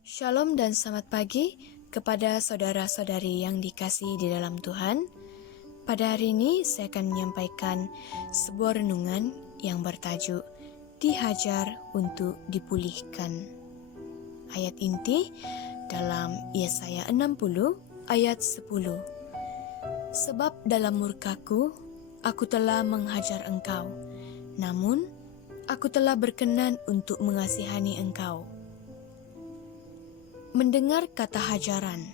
Shalom dan selamat pagi kepada saudara-saudari yang dikasihi di dalam Tuhan. Pada hari ini saya akan menyampaikan sebuah renungan yang bertajuk Dihajar untuk Dipulihkan. Ayat inti dalam Yesaya 60 ayat 10. Sebab dalam murkaku aku telah menghajar engkau, namun aku telah berkenan untuk mengasihani engkau. Mendengar kata hajaran,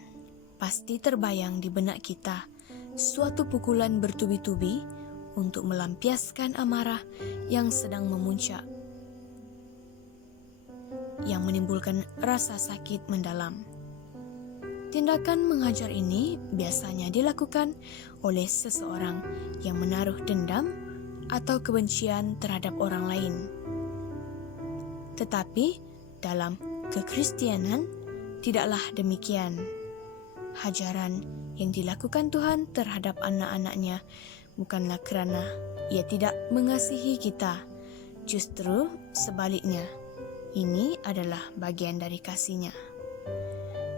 pasti terbayang di benak kita suatu pukulan bertubi-tubi untuk melampiaskan amarah yang sedang memuncak, yang menimbulkan rasa sakit mendalam. Tindakan menghajar ini biasanya dilakukan oleh seseorang yang menaruh dendam atau kebencian terhadap orang lain. Tetapi dalam kekristenan, tidaklah demikian. Hajaran yang dilakukan Tuhan terhadap anak-anak-Nya bukanlah kerana Ia tidak mengasihi kita. Justru sebaliknya, ini adalah bagian dari kasih-Nya.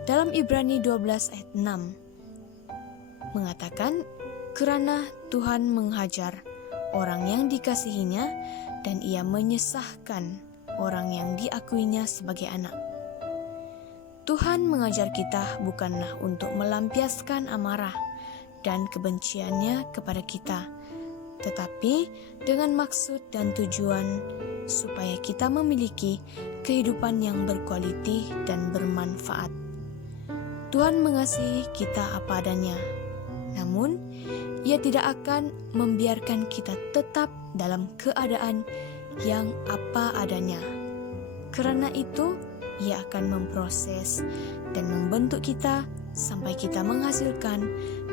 Dalam Ibrani 12 ayat 6 mengatakan, kerana Tuhan menghajar orang yang dikasihinya dan Ia menyesahkan orang yang diakuinya sebagai anak. Tuhan mengajar kita bukanlah untuk melampiaskan amarah dan kebenciannya kepada kita, tetapi dengan maksud dan tujuan supaya kita memiliki kehidupan yang berkualiti dan bermanfaat. Tuhan mengasihi kita apa adanya, namun Ia tidak akan membiarkan kita tetap dalam keadaan yang apa adanya. Karena itu, Ia akan memproses dan membentuk kita sampai kita menghasilkan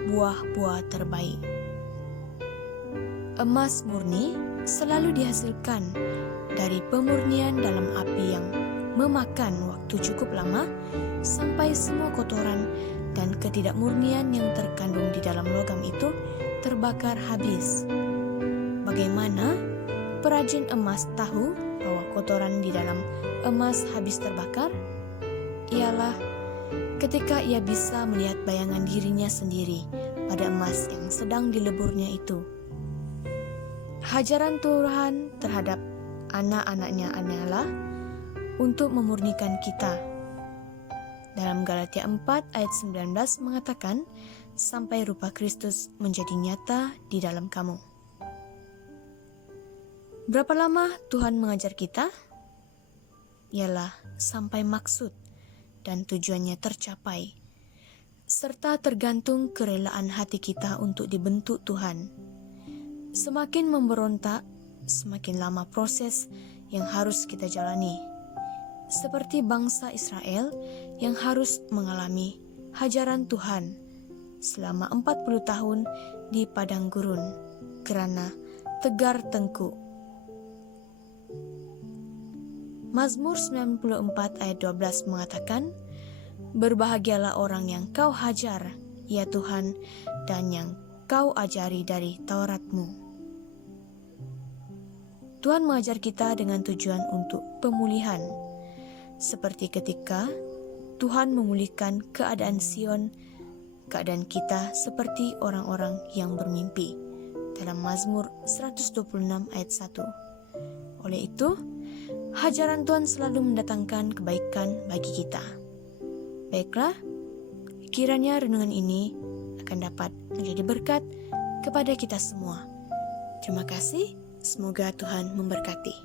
buah-buah terbaik. Emas murni selalu dihasilkan dari pemurnian dalam api yang memakan waktu cukup lama sampai semua kotoran dan ketidakmurnian yang terkandung di dalam logam itu terbakar habis. Bagaimana perajin emas tahu bahwa kotoran di dalam emas habis terbakar? Ialah ketika ia bisa melihat bayangan dirinya sendiri pada emas yang sedang dileburnya itu. Hajaran Tuhan terhadap anak-anak-Nya adalah untuk memurnikan kita. Dalam Galatia 4 ayat 19 mengatakan, sampai rupa Kristus menjadi nyata di dalam kamu. Berapa lama Tuhan mengajar kita? Ialah sampai maksud dan tujuannya tercapai, serta tergantung kerelaan hati kita untuk dibentuk Tuhan. Semakin memberontak, semakin lama proses yang harus kita jalani. Seperti bangsa Israel yang harus mengalami hajaran Tuhan selama 40 tahun di padang gurun kerana tegar tengkuk. Mazmur 94 ayat 12 mengatakan, berbahagialah orang yang kau hajar, ya Tuhan, dan yang kau ajari dari Taurat-Mu. Tuhan mengajar kita dengan tujuan untuk pemulihan, seperti ketika Tuhan memulihkan keadaan Sion, keadaan kita seperti orang-orang yang bermimpi, dalam Mazmur 126 ayat 1. Oleh itu, hajaran Tuhan selalu mendatangkan kebaikan bagi kita. Baiklah, kiranya renungan ini akan dapat menjadi berkat kepada kita semua. Terima kasih, semoga Tuhan memberkati.